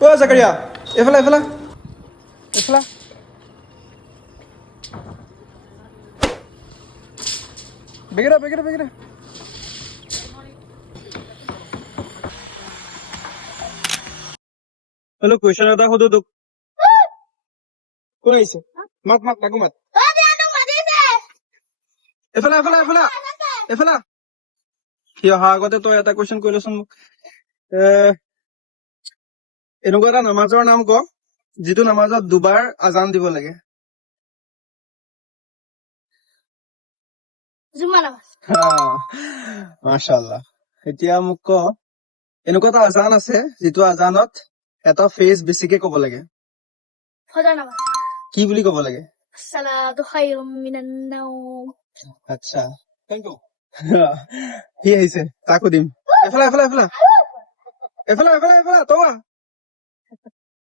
ও Zakaria এফালা এফালা এফালা বেগেরা বেগেরা বেগেরা hello question এটা সুধো তোক কোন আহিছে মাত মাত তাকো মাত এফালা এফালা এফালা এফালা সি অহা আগতে তই এটা কুৱেশ্যন কৰিলচোন মোক এনেকুৱা এটা নামাজৰ নাম ক যিটো নামাজত দুবাৰ আজান দিব লাগে মাশাআল্লাহ এতিয়া মোক ক এনেকুৱা এটা আজান আছে যিটো আজানত এটা ফেজ বেছিকে ক'ব লাগে কি বুলি ক'ব লাগে আচ্ছা থেংক ইউ সি আহিছে তাকো দিম এফালা এফালা এফালা এফালা এফালা এফালা তমা